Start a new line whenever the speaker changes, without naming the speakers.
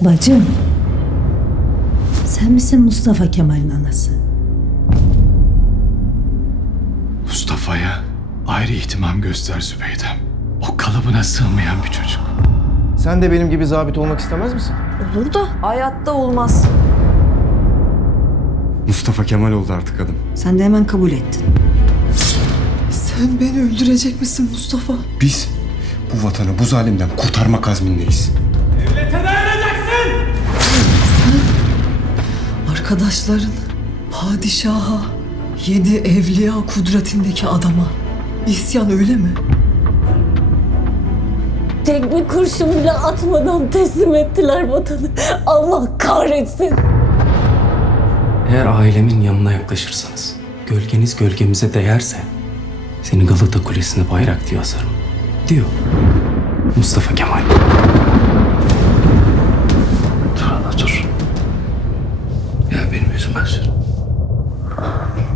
Bacım, sen misin Mustafa Kemal'in anası?
Mustafa'ya ayrı ihtimam göster Zübeydem. O kalıbına sığmayan bir çocuk.
Sen de benim gibi zabit olmak istemez misin?
Olur da hayatta olmaz.
Mustafa Kemal oldu artık adım.
Sen de hemen kabul ettin.
Sen beni öldürecek misin Mustafa?
Biz bu vatanı bu zalimden kurtarmak azmindeyiz.
Arkadaşların padişaha, 7 evliya kudretindeki adama isyan öyle mi?
Tek bir kurşun bile atmadan teslim ettiler vatanı. Allah kahretsin.
Eğer ailemin yanına yaklaşırsanız, gölgeniz gölgemize değerse seni Galata Kulesi'ne bayrak diye asarım, diyor Mustafa Kemal. Dur hala dur. Ya benim yüzüme sür.